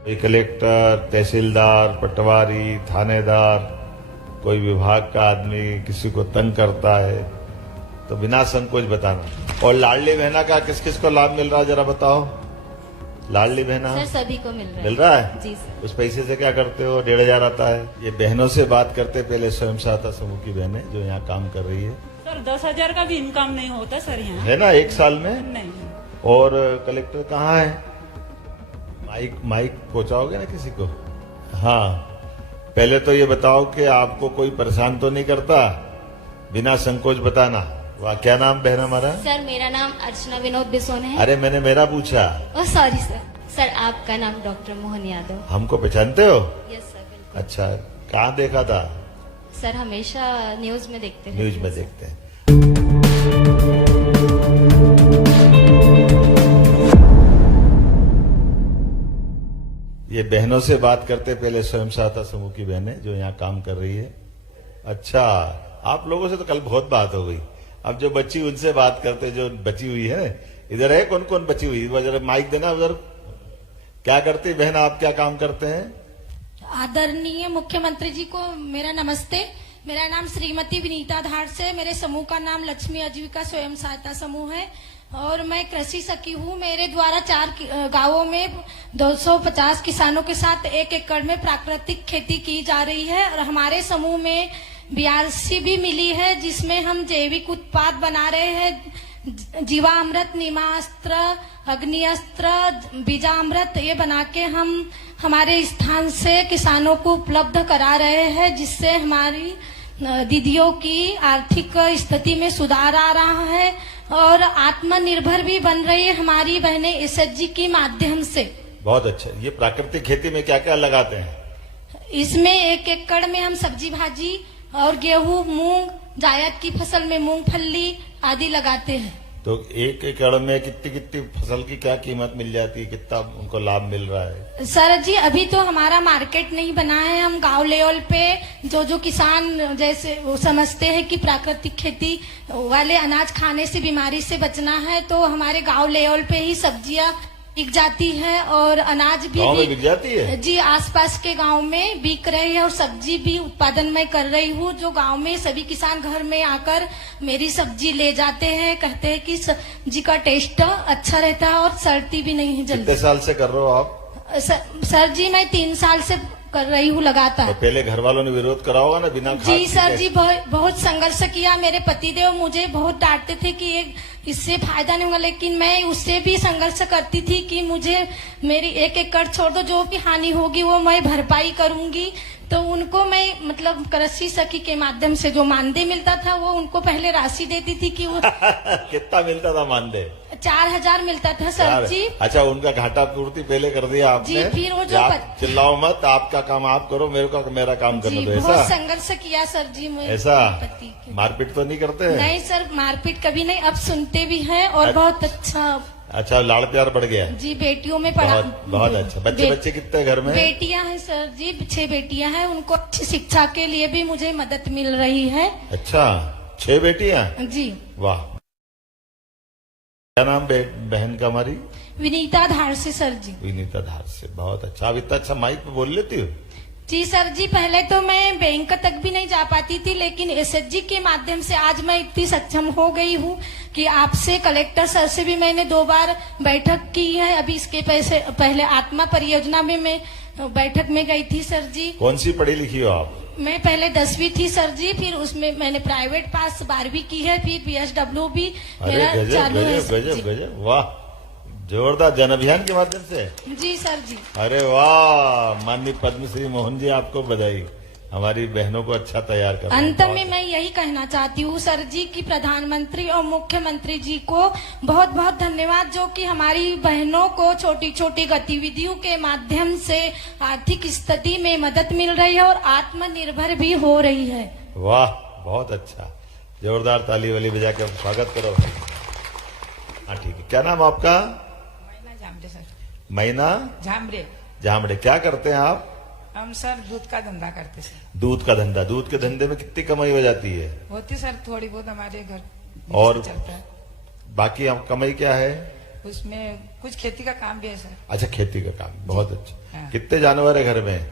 कोई कलेक्टर, तहसीलदार, पटवारी, थानेदार, कोई विभाग का आदमी किसी को तंग करता है तो बिना संकोच बताना। और लाडली बहना का किस किस को लाभ मिल रहा है जरा बताओ। लाडली बहना सर सभी को मिल रहा है जी सर। उस पैसे से क्या करते हो? 1,500 आता है। ये बहनों से बात करते पहले स्वयं सहायता समूह की बहनें जो यहाँ काम कर रही है। सर 10,000 का भी इनकम नहीं होता सर यहाँ, है ना, एक साल में। नहीं। और कलेक्टर कहाँ है? माइक पहुंचाओगे ना किसी को? हाँ, पहले तो ये बताओ कि आपको कोई परेशान तो नहीं करता? बिना संकोच बताना। वाह, क्या नाम बहन हमारा? सर मेरा नाम अर्चना विनोद बिसोन है। अरे मैंने मेरा पूछा। Oh sorry sir. सर आपका नाम डॉक्टर मोहन यादव। हमको पहचानते हो? यस सर बिल्कुल। अच्छा, कहाँ देखा था? सर हमेशा न्यूज में देखते हैं। न्यूज में देखते हैं। ये बहनों से बात करते पहले स्वयं सहायता समूह की बहनें जो यहाँ काम कर रही है। अच्छा, आप लोगों से तो कल बहुत बात हो गई। अब जो बच्ची उनसे बात करते, जो बची हुई है। इधर है कौन कौन बची हुई? जरा माइक देना उधर। क्या करती बहन, आप क्या काम करते हैं? आदरणीय मुख्यमंत्री जी को मेरा नमस्ते। मेरा नाम श्रीमती विनीता धार से। मेरे समूह का नाम लक्ष्मी आजीविका स्वयं सहायता समूह है और मैं कृषि सखी हूँ। मेरे द्वारा 4 गांवों में 250 किसानों के साथ 1 एकड़ में प्राकृतिक खेती की जा रही है और हमारे समूह में BRC भी मिली है जिसमें हम जैविक उत्पाद बना रहे हैं। जीवामृत, नीमास्त्र, अग्निअस्त्र, बीजामृत ये बना के हम हमारे स्थान से किसानों को उपलब्ध करा रहे हैं जिससे हमारी दीदियों की आर्थिक स्थिति में सुधार आ रहा है और आत्मनिर्भर भी बन रही है हमारी बहनें SHG के माध्यम से। बहुत अच्छा। ये प्राकृतिक खेती में क्या क्या लगाते हैं? इसमें 1 एकड़ में हम सब्जी भाजी और गेहूं, मूंग, जायद की फसल में मूंगफली आदि लगाते हैं। तो 1 एकड़ में कितनी कितनी फसल की क्या कीमत मिल जाती है? कितना उनको लाभ मिल रहा है? सर जी अभी तो हमारा मार्केट नहीं बना है। हम गांव लेवल पे जो किसान जैसे वो समझते हैं कि प्राकृतिक खेती वाले अनाज खाने से बीमारी से बचना है तो हमारे गांव लेवल पे ही सब्जियां बिक जाती है और अनाज भी बिक जाती है। जी आसपास के गांव में बिक रही है और सब्जी भी उत्पादन मैं कर रही हूँ। जो गांव में सभी किसान घर में आकर मेरी सब्जी ले जाते हैं, कहते हैं कि सब्जी का टेस्ट अच्छा रहता है और सड़ती भी नहीं है जल्दी। कितने साल से कर रहे हो आप? सर जी मैं 3 साल से कर रही हूँ लगातार। तो पहले घर वालों ने विरोध करा होगा ना बिना खाद? जी सर जी बहुत संघर्ष किया। मेरे पतिदेव मुझे बहुत डांटते थे कि इससे फायदा नहीं होगा, लेकिन मैं उससे भी संघर्ष करती थी कि मुझे मेरी 1 एकड़ छोड़ दो, जो भी हानि होगी वो मैं भरपाई करूंगी। तो उनको मैं मतलब कृषि सखी के माध्यम से जो मानदेय मिलता था वो उनको पहले राशि देती थी कि वो कितना मिलता था मानदेय? 4,000 मिलता था सर जी। अच्छा, उनका घाटा पूर्ति पहले कर दिया आपने? जी, फिर वो जो चिल्लाओ मत, आपका काम आप करो, मेरा काम करने दो। बहुत संघर्ष किया सर जी। ऐसा मारपीट तो नहीं करते हैं? नहीं सर, मारपीट कभी नहीं। अब सुनते भी हैं और बहुत अच्छा, लाड़ प्यार बढ़ गया। जी बेटियों में पढ़ा। बहुत अच्छा। बच्चे कितने घर में? बेटियां हैं सर जी, 6 बेटियां हैं। उनको अच्छी शिक्षा के लिए भी मुझे मदद मिल रही है। अच्छा, 6 बेटियां? जी वाह। क्या नाम बहन का हमारी? विनीता धार से सर जी। विनीता धार से, बहुत अच्छा। अब इतना अच्छा माइक में बोल लेती हो? जी सर जी, पहले तो मैं बैंक तक भी नहीं जा पाती थी, लेकिन SHG के माध्यम से आज मैं इतनी सक्षम हो गई हूँ कि आपसे कलेक्टर सर से भी मैंने 2 बार बैठक की है। अभी इसके पहले आत्मा परियोजना में मैं बैठक में गई थी सर जी। कौन सी पढ़ी लिखी हो आप? मैं पहले 10वीं थी सर जी, फिर उसमें मैंने प्राइवेट पास 12वीं की है, फिर PSW भी मेरा चालू है। गजब, वाह, जोरदार। जन अभियान के माध्यम से? जी सर जी। अरे वाह, माननीय पद्मश्री मोहन जी आपको बधाई। हमारी बहनों को अच्छा तैयार कर। अंत में मैं यही कहना चाहती हूँ सर जी कि प्रधानमंत्री और मुख्यमंत्री जी को बहुत बहुत धन्यवाद, जो कि हमारी बहनों को छोटी छोटी गतिविधियों के माध्यम से आर्थिक स्थिति में मदद मिल रही है और आत्मनिर्भर भी हो रही है। वाह, बहुत अच्छा। जोरदार ताली वाली बजा के स्वागत करो। हाँ ठीक है। क्या नाम आपका? मैना झामड़े। क्या करते हैं आप? हम सर दूध का धंधा करते सर। दूध का धंधा। दूध के धंधे में कितनी कमाई हो जाती है? होती सर थोड़ी बहुत हमारे घर और चलता है। बाकी कमाई क्या है उसमें कुछ खेती का काम भी है सर। अच्छा, खेती का काम, बहुत अच्छा। हाँ। कितने जानवर है घर में?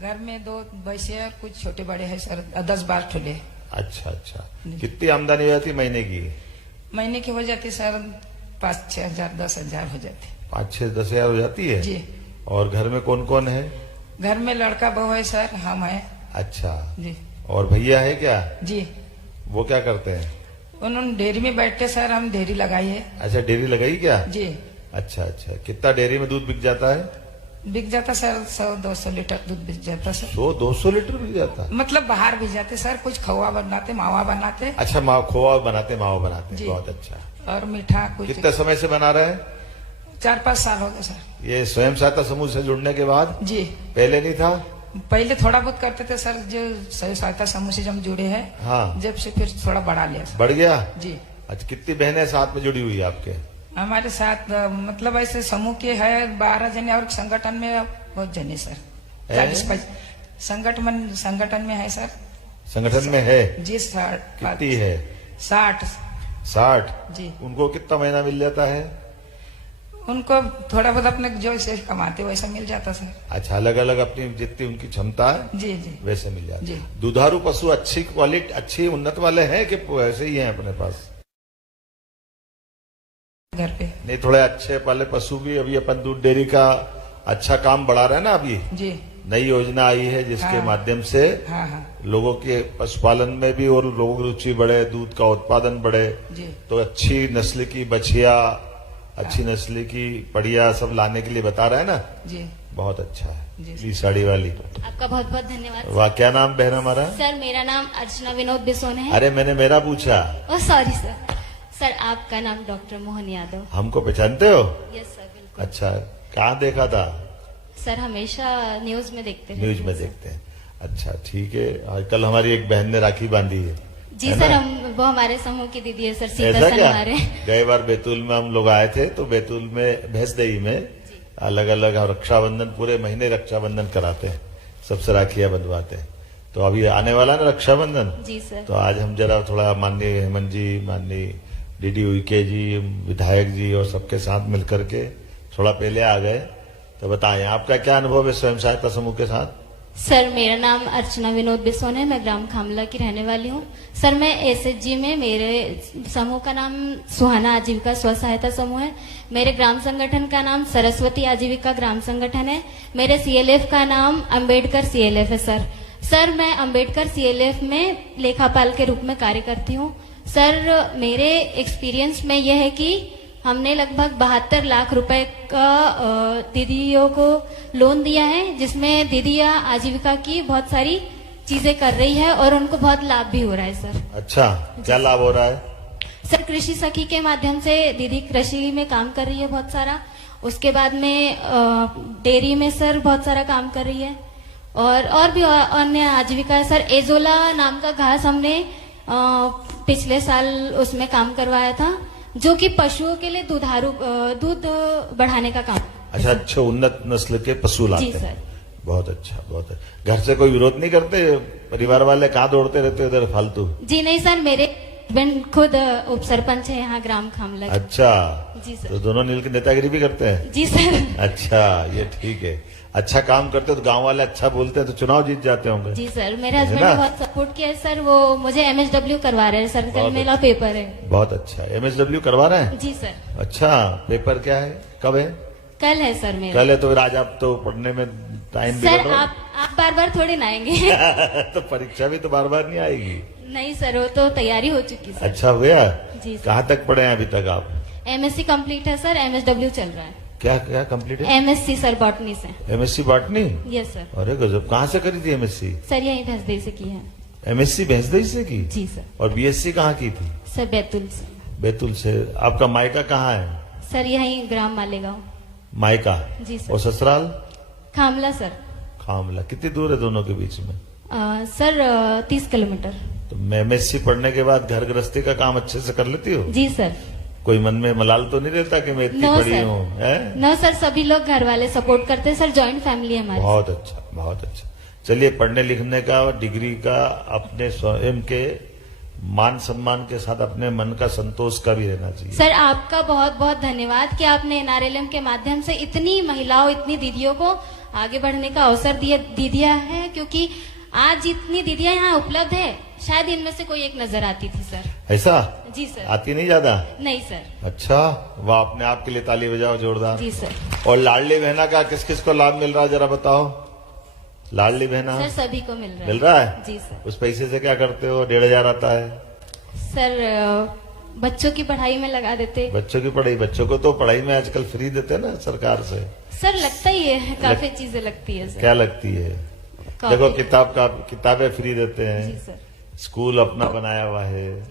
घर में 2 भैंसे और कुछ छोटे बड़े हैं सर, 10-12 ठुले। अच्छा अच्छा। जी। कितनी आमदनी हो जाती महीने की? महीने की हो जाती सर 5-6 हजार 10 हजार हो जाती। 5-6-10 हजार हो जाती है? जी। और घर में कौन कौन है? घर में लड़का बहू है सर, हम है। अच्छा। जी और भैया है क्या? जी। वो क्या करते हैं? उन्होंने डेयरी में बैठते सर, हम डेयरी लगाई है। अच्छा, डेयरी लगाई क्या? जी। अच्छा अच्छा। कितना डेयरी में दूध बिक जाता है? बिक जाता सर 100-200 लीटर दूध बिक जाता सर। 100-200 लीटर बिक जाता है? मतलब बाहर भी जाते सर, कुछ खवा बनाते, मावा बनाते अच्छा, मावा खोआ बनाते, मावा बनाते, जी। बहुत अच्छा। और मीठा कुछ। कितने समय से बना रहे हैं? 4-5 साल हो गए सर। ये स्वयं सहायता समूह से जुड़ने के बाद? जी। पहले नहीं था? पहले थोड़ा बहुत करते थे सर, जो स्वयं सहायता समूह से हम जुड़े हैं, हाँ। जब से फिर थोड़ा बढ़ा लिया सर। बढ़ गया? जी। अच्छा, कितनी बहनें साथ में जुड़ी हुई है आपके? हमारे साथ मतलब ऐसे समूह के है 12 जने, और संगठन में बहुत जने सर, 40-50 संगठन में है सर। संगठन में है? जी। 60 कितनी है? 60 जी। उनको कितना महीना मिल जाता है? उनको थोड़ा बहुत अपने जो से कमाते वैसा मिल जाता सर। अच्छा, अलग अलग अपनी जितनी उनकी क्षमता है जी जी। वैसे मिल जाता जी। है। दुधारू पशु अच्छी क्वालिटी, अच्छी उन्नत वाले हैं कि ऐसे ही हैं अपने पास? घर पे। नहीं, थोड़े अच्छे वाले पशु भी अभी अपन दूध डेयरी का अच्छा काम बढ़ा रहे हैं ना। अभी जी। नई योजना आई है जिसके हाँ। माध्यम से हाँ हाँ। लोगों के पशुपालन में भी और लोगों की रुचि बढ़े, दूध का उत्पादन बढ़े। जी। तो अच्छी नस्ल की बछिया, अच्छी नस्ल की पड़िया सब लाने के लिए बता रहे हैं ना। जी। बहुत अच्छा जी। है। ली साड़ी वाली। आपका बहुत बहुत धन्यवाद। वाह, क्या नाम बहन हमारा? सर मेरा नाम अर्चना विनोद बिसोने है। अरे, मैंने मेरा पूछा। Oh sorry sir. सर आपका नाम डॉक्टर मोहन यादव। हमको पहचानते हो? यस सर, बिल्कुल। अच्छा, कहाँ देखा था? सर हमेशा न्यूज में देखते रहते न्यूज हैं में सर। देखते हैं। अच्छा, ठीक है। आज कल हमारी एक बहन ने राखी बांधी है। जी है सर, ना? वो हमारे समूह की दीदी है सर, सीता ऐसा सन क्या? हमारे। गए बार बैतूल में हम लोग आए थे, तो बैतूल में भैंसदही में अलग अलग रक्षाबंधन, पूरे महीने रक्षाबंधन कराते हैं, सबसे राखियां बंधवाते हैं। तो अभी आने वाला ना रक्षाबंधन, जी सर। तो आज हम जरा थोड़ा माननीय हेमंत जी, माननीय डीडी उइके जी, विधायक जी और सबके साथ मिलकर के थोड़ा पहले आ गए। तो बताएं आपका क्या अनुभव है स्वयं सहायता समूह के साथ? सर मेरा नाम अर्चना विनोद बिसोन है, मैं ग्राम खामला की रहने वाली हूँ। सर मैं एसएचजी में, मेरे समूह का नाम सुहाना आजीविका स्व सहायता समूह है। मेरे ग्राम संगठन का नाम सरस्वती आजीविका ग्राम संगठन है। मेरे सीएलएफ का नाम अंबेडकर सीएलएफ है सर। सर मैं अंबेडकर सीएलएफ में लेखापाल के रूप में कार्य करती हूँ। सर मेरे एक्सपीरियंस में यह है कि हमने लगभग 72 लाख रुपए का दीदियों को लोन दिया है, जिसमें दीदियां आजीविका की बहुत सारी चीजें कर रही है और उनको बहुत लाभ भी हो रहा है सर। अच्छा, क्या लाभ हो रहा है? सर कृषि सखी के माध्यम से दीदी कृषि में काम कर रही है बहुत सारा। उसके बाद में डेयरी में सर बहुत सारा काम कर रही है, और भी अन्य आजीविका है सर। एजोला नाम का घास हमने पिछले साल उसमें काम करवाया था, जो कि पशुओं के लिए दूध बढ़ाने का काम। अच्छा, अच्छे उन्नत नस्ल के पशु लाते जी हैं। सर। बहुत अच्छा, बहुत अच्छा। घर से कोई विरोध नहीं करते? परिवार वाले कहाँ दौड़ते रहते इधर फालतू? जी नहीं सर, मेरे हस्बैंड खुद उप सरपंच है यहाँ ग्राम खामला के। अच्छा, जी सर। तो दोनों मिलकर नेतागिरी भी करते हैं? जी सर। अच्छा, ये ठीक है। अच्छा काम करते तो गांव वाले अच्छा बोलते हैं तो चुनाव जीत जाते होंगे। जी सर, मेरे है हस्बैंड ना? ने बहुत सपोर्ट किया है सर। वो मुझे एमएसडब्ल्यू करवा रहे हैं सर, कल बहुत मेरा पेपर है। बहुत अच्छा। एमएसडब्ल्यू करवा रहे हैं? जी सर, अच्छा, पेपर क्या है, कब है? कल है सर मेरा। कल है, तो फिर आज आप तो पढ़ने में टाइम सर बिगड़ आप बार बार थोड़ी ना आएंगे। तो परीक्षा भी तो बार बार नहीं आएगी। नहीं सर, वो तो तैयारी हो चुकी सर। अच्छा हो गया? जी सर। कहाँ तक पढ़े हैं अभी तक आप? एमएससी कंप्लीट है सर, एमएसडब्ल्यू चल रहा है। क्या क्या कंप्लीट है? एमएससी सर बॉटनी से। MSc botany? Yes sir. अरे गजब, कहाँ से करी थी एमएससी? सर यही भैंसदेही से की है। एमएससी भैंसदेही से की? जी सर। और बीएससी कहाँ की थी? सर बैतूल से। बैतूल से। आपका मायका कहाँ है? सर यही ग्राम मालेगांव। मायका? जी सर। और ससुराल? खामला सर। खामला। कितनी दूर है दोनों के बीच में? Sir 30 kilometre. तो एमएससी पढ़ने के बाद घर गृहस्थी का काम अच्छे से कर लेती हो? जी सर। कोई मन में मलाल तो नहीं रहता कि मैं इतनी नो पढ़ी सर। हूँ? है? नो सर, सभी लोग घर वाले सपोर्ट करते हैं सर, जॉइंट फैमिली है हमारी। बहुत अच्छा, बहुत अच्छा। चलिए, पढ़ने लिखने का, डिग्री का, अपने स्वयं के मान सम्मान के साथ अपने मन का संतोष का भी रहना चाहिए। सर आपका बहुत बहुत धन्यवाद कि आपने एनआरएलएम के माध्यम से इतनी महिलाओं, इतनी दीदियों को आगे बढ़ने का अवसर दिया है, क्योंकि आज जितनी दीदियां यहाँ उपलब्ध है शायद इनमें से कोई एक नजर आती थी सर। ऐसा? जी सर। आती नहीं ज्यादा? नहीं सर। अच्छा, वाह, अपने आप के लिए ताली बजाओ जोरदार। जी सर। और लाडली बहना का किस किस को लाभ मिल रहा है जरा बताओ। लाडली बहना सर सभी को मिल रहा है। मिल रहा है? जी सर। उस पैसे से क्या करते हो? 1500 आता है सर, बच्चों की पढ़ाई में लगा देते। बच्चों की पढ़ाई? बच्चों को तो पढ़ाई में आजकल फ्री देते हैं ना सरकार से। सर लगता ही है, काफी चीजें लगती है सर। क्या लगती है? काफी। देखो किताबें फ्री देते जी हैं, सर। स्कूल अपना बनाया हुआ है।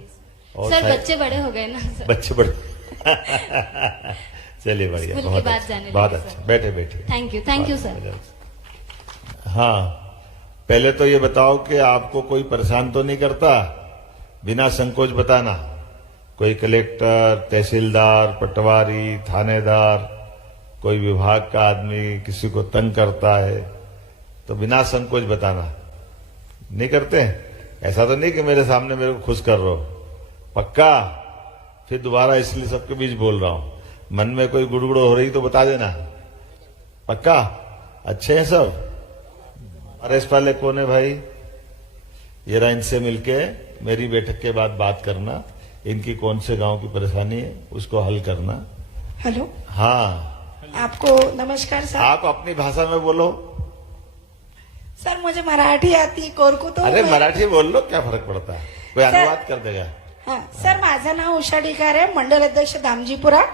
और सर शायद- बच्चे बड़े हो गए ना सर। बच्चे बड़े चलिए बढ़िया, स्कूल बहुत की बात अच्छा, जाने बहुत लगी, अच्छा। सर। बैठे बैठे। Thank you sir. हाँ, पहले तो ये बताओ कि आपको कोई परेशान तो नहीं करता? बिना संकोच बताना। कोई कलेक्टर, तहसीलदार, पटवारी, थानेदार, कोई विभाग का आदमी किसी को तंग करता है तो बिना संकोच बताना। नहीं करते? ऐसा तो नहीं कि मेरे सामने मेरे को खुश कर रहे हो? पक्का? फिर दोबारा इसलिए सबके बीच बोल रहा हूं, मन में कोई गुड़गुड़ हो रही तो बता देना। पक्का? अच्छे हैं सब? अरे इस वाले कौन है भाई? ये रहा, इनसे मिलके मेरी बैठक के बाद बात करना, इनकी कौन से गांव की परेशानी है उसको हल करना। हेलो, हाँ, आपको नमस्कार सर। आप अपनी भाषा में बोलो। सर मुझे मराठी आती, कोरकू तो अरे मैं- मराठी बोल लो, क्या फर्क पड़ता है, कोई सर- अनुवाद कर देगा। हाँ सर, माझं नाव उषा डिकार आहे, मंडल अध्यक्ष दामजीपुरा।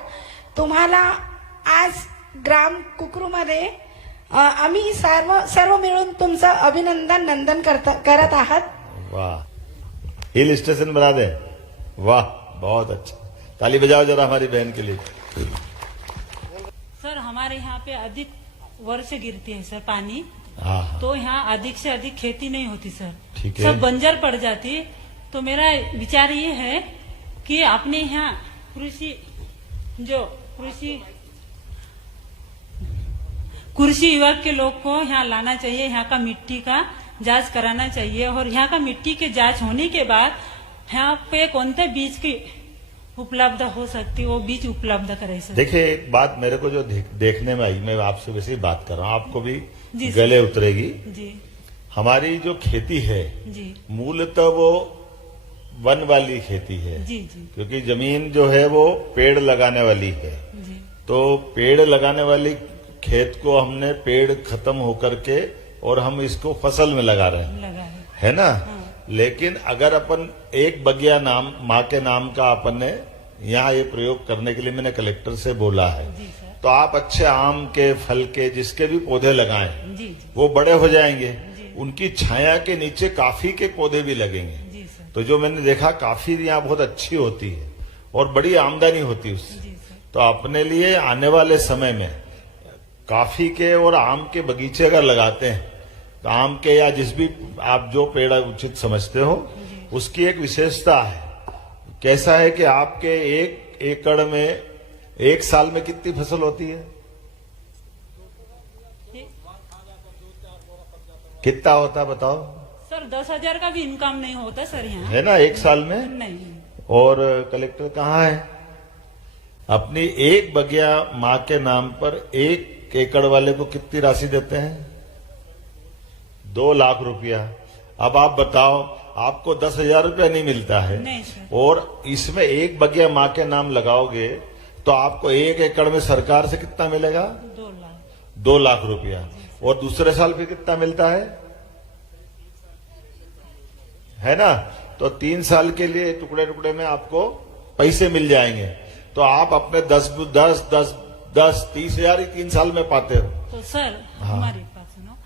तुम्हाला आज ग्राम कुकरूमध्ये आम्ही सर्व मिळून तुमचं अभिनंदन नंदन करत आहात। वाह, हिल स्टेशन बना दे। वाह, बहुत अच्छा, ताली बजाओ जरा हमारी बहन के लिए। सर हमारे यहाँ पे अधिक वर्ष गिरती है सर पानी, हाँ, तो यहाँ अधिक से अधिक खेती नहीं होती सर, ठीक है। सब बंजर पड़ जाती। तो मेरा विचार ये है कि अपने यहाँ कृषि विभाग के लोग को यहाँ लाना चाहिए, यहाँ का मिट्टी का जांच कराना चाहिए, और यहाँ का मिट्टी के जांच होने के बाद यहाँ पे कौन से बीज की उपलब्ध हो सकती वो बीज उपलब्ध करे सर। देखिए एक बात मेरे को जो देखने में आई, मैं आपसे वैसे ही बात कर रहा हूँ, आपको भी जी सर। गले उतरेगी। जी हमारी जो खेती है जी मूलतः वो वन वाली खेती है, जी जी क्योंकि जमीन जो है वो पेड़ लगाने वाली है। जी तो पेड़ लगाने वाली खेत को हमने पेड़ खत्म होकर के और हम इसको फसल में लगा रहे हैं, लगा है। है ना। लेकिन अगर अपन एक बगिया नाम माँ के नाम का अपन ने यहाँ ये प्रयोग करने के लिए मैंने कलेक्टर से बोला है, जी सर। तो आप अच्छे आम के, फल के, जिसके भी पौधे लगाएं, जी जी वो बड़े हो जाएंगे, उनकी छाया के नीचे काफी के पौधे भी लगेंगे। जी सर। तो जो मैंने देखा काफी यहाँ बहुत अच्छी होती है और बड़ी आमदनी होती है उससे। जी सर। तो अपने लिए आने वाले समय में काफी के और आम के बगीचे अगर लगाते हैं तो आम के या जिस भी आप जो पेड़ उचित समझते हो उसकी एक विशेषता है। कैसा है कि आपके 1 एकड़ में 1 साल में कितनी फसल होती है? कितना होता है बताओ? सर 10,000 का भी इनकम नहीं होता सर यहाँ, है ना 1 साल में। नहीं। और कलेक्टर कहाँ है? अपनी एक बगिया माँ के नाम पर 1 एकड़ वाले को कितनी राशि देते हैं? 2 लाख रुपया। अब आप बताओ, आपको 10,000 रुपया नहीं मिलता है, नहीं सर। और इसमें एक बगिया माँ के नाम लगाओगे तो आपको 1 एकड़ में सरकार से कितना मिलेगा? 2 लाख। 2 लाख रुपया। और दूसरे साल फिर कितना मिलता है ना। तो 3 साल के लिए टुकड़े टुकड़े में आपको पैसे मिल जाएंगे। तो आप अपने 30,000 ही 3 साल में पाते हो। तो सर हमारी बात सुनो,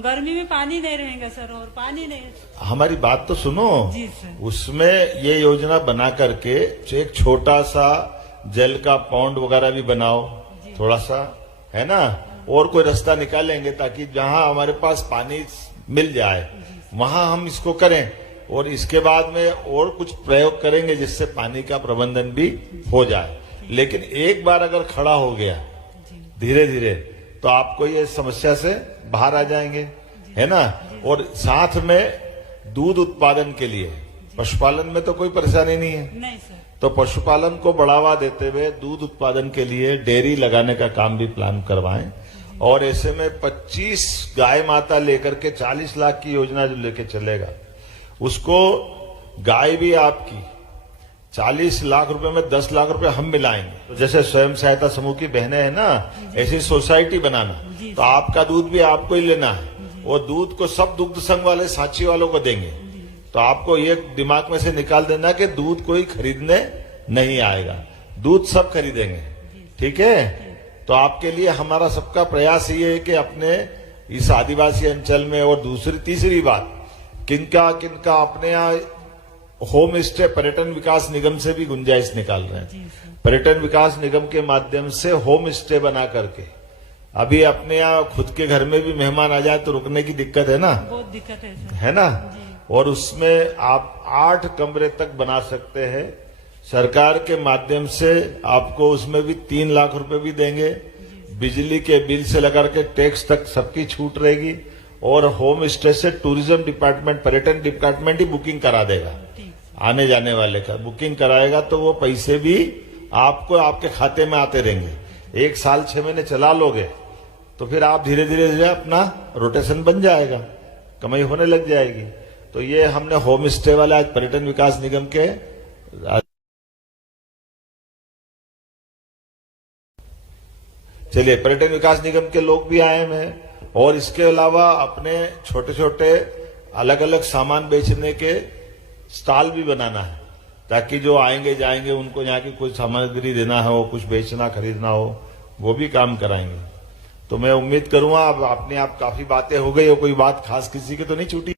गर्मी में पानी नहीं रहेगा सर, और पानी नहीं। हमारी बात तो सुनो। जी सर। उसमें ये योजना बना करके एक छोटा सा जल का पौंड वगैरह भी बनाओ, थोड़ा सा, है ना। और कोई रास्ता निकालेंगे ताकि जहां हमारे पास पानी मिल जाए वहां हम इसको करें, और इसके बाद में और कुछ प्रयोग करेंगे जिससे पानी का प्रबंधन भी हो जाए। लेकिन एक बार अगर खड़ा हो गया धीरे धीरे तो आपको ये समस्या से बाहर आ जाएंगे, है ना। और साथ में दूध उत्पादन के लिए पशुपालन में तो कोई परेशानी नहीं है। नहीं सर। तो पशुपालन को बढ़ावा देते हुए दूध उत्पादन के लिए डेयरी लगाने का काम भी प्लान करवाएं और ऐसे में 25 गाय माता लेकर के 40 लाख की योजना जो लेके चलेगा, उसको गाय भी आपकी 40 लाख रुपए में 10 लाख रुपए हम मिलाएंगे। तो जैसे स्वयं सहायता समूह की बहनें हैं ना, ऐसी सोसाइटी बनाना, तो आपका दूध भी आपको ही लेना है, वो दूध को सब दुग्ध संघ वाले साची वालों को देंगे। तो आपको ये दिमाग में से निकाल देना कि दूध कोई खरीदने नहीं आएगा, दूध सब खरीदेंगे, ठीक है। तो आपके लिए हमारा सबका प्रयास ये है कि अपने इस आदिवासी अंचल में, और दूसरी तीसरी बात, किनका किनका अपने यहाँ होम स्टे पर्यटन विकास निगम से भी गुंजाइश निकाल रहे हैं। पर्यटन विकास निगम के माध्यम से होम स्टे बना करके, अभी अपने यहाँ खुद के घर में भी मेहमान आ जाए तो रुकने की दिक्कत है ना, बहुत दिक्कत है सर। है ना। और उसमें आप 8 कमरे तक बना सकते हैं। सरकार के माध्यम से आपको उसमें भी 3 लाख रुपए भी देंगे, बिजली के बिल से लेकर के टैक्स तक सबकी छूट रहेगी, और होम स्टे से टूरिज्म डिपार्टमेंट, पर्यटन डिपार्टमेंट ही बुकिंग करा देगा, आने जाने वाले का बुकिंग कराएगा, तो वो पैसे भी आपको आपके खाते में आते रहेंगे। 1 साल 6 महीने चला लोगे तो फिर आप धीरे धीरे धीरे अपना रोटेशन बन जाएगा, कमाई होने लग जाएगी। तो ये हमने होम स्टे वाले आज पर्यटन विकास निगम के चलिए पर्यटन विकास निगम के लोग भी आए हैं, और इसके अलावा अपने छोटे छोटे अलग अलग सामान बेचने के स्टॉल भी बनाना है, ताकि जो आएंगे जाएंगे उनको यहाँ की कोई सामग्री देना हो, कुछ बेचना खरीदना हो, वो भी काम कराएंगे। तो मैं उम्मीद करूंगा अब अपने आप काफी बातें हो गई, और कोई बात खास किसी की तो नहीं छूटी।